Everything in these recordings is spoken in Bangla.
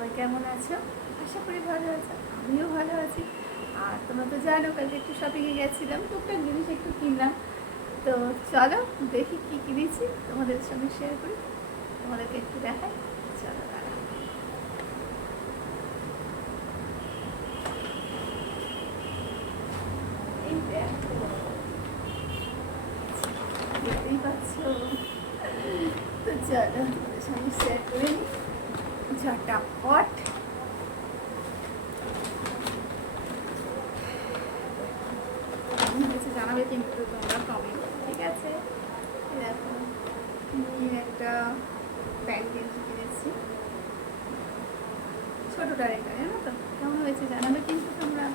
সবাই কেমন আছো? আশা করি ভালো আছো, আমিও ভালো আছি। আর তোমরা তো জানো, কালকে একটু শপিংয়ে গেছিলাম, টুকটাক জিনিস একটু কিনলাম। তো চলো, দেখি কি কিনেছি, তোমাদের সঙ্গে শেয়ার করি। তোমাদেরকে একটু দেখাই, চলো দেখতেই পাচ্ছ। তো চলো, তোমাদের সঙ্গে শেয়ার করে নিই। ঝটাপট। হয়েছে জানাবে, কিন্তু তোমরা কমেন্ট ঠিক আছে? নীল একটা গেঞ্জি কিনেছি। ছোটোটার এটা জানো তো? কেমন হয়েছে জানাবে কিন্তু তোমরা?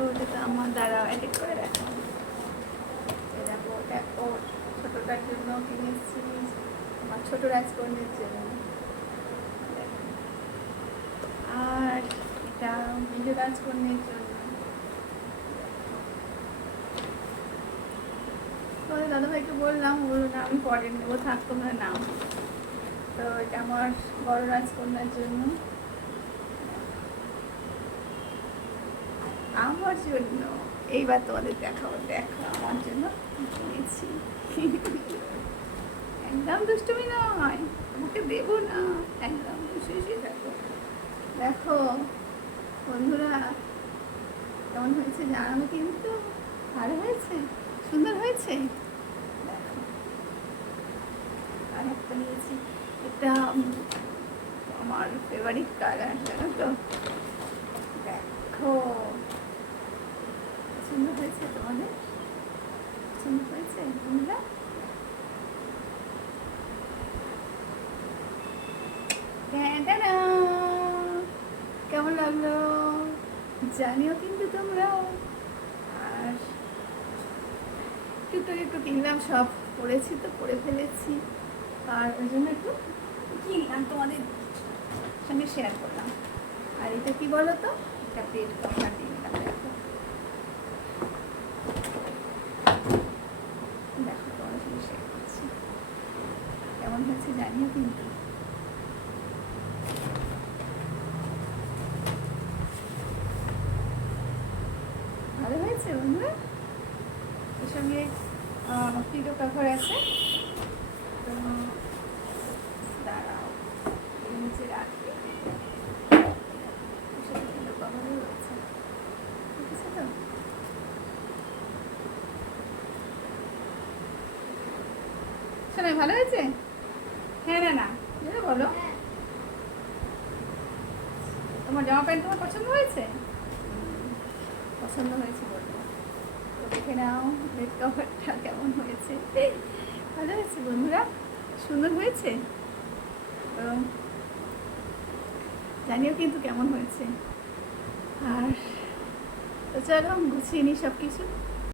ওটা তো আমার দ্বারা এক করে ওটা ওর ছোটোটার জন্য কিনেছি, আমার ছোটো রাজকন্যের জন্য। আর এটা তোমাদের দাদাভাইকে বললাম বলল, না, আমি পরে নেব থাক তো এটা আমার বড় রাজকন্যার জন্য। আমার জন্য। এইবার তোমাদের দেখাবো, দেখো আমার জন্য কিনেছি। একদম দুষ্টুমি নয় তোমাকে দেবো না। একদম খুশি দেখো, বন্ধুরা, কেমন হয়েছে জানানো কিন্তু? ভালো হয়েছে? সুন্দর হয়েছে? আর একটা নিয়েছি। এটা আমার ফেভারিট কালার জানো তো? দেখো হয়েছে তোমাদের? সুন্দর হয়েছে বন্ধুরা? ট্যাটাডা! লাগল জানিও কিন্তু তোমরাও। আর টুকটাক একটু কিনলাম, সব পড়েছি তো পড়ে ফেলেছি। আর ওই জন্য একটু কিনলাম তোমাদের সঙ্গে শেয়ার করলাম। আর এটা কি বলো তো এটা পেট কভার কিনলাম দেখো। তোমাদের সঙ্গে শেয়ার করছি। কেমন হয়েছে জানিও কিন্তু। হয়েছে বন্ধুরা? এর সঙ্গে পিলো কাভার আছে? তো, দাঁড়াও নিচে রাখি। ঠিক আছে তো? ভালো হয়েছে? হ্যাঁ না না বলো। তোমার জামা প্যান্ট তোমার পছন্দ হয়েছে? পছন্দ হয়েছে বলব কেমন হয়েছে। ভালো হয়েছে বন্ধুরা? সুন্দর হয়েছে? তো জানিও কিন্তু কেমন হয়েছে। আর তো চলো, গুছিয়ে নি সব কিছু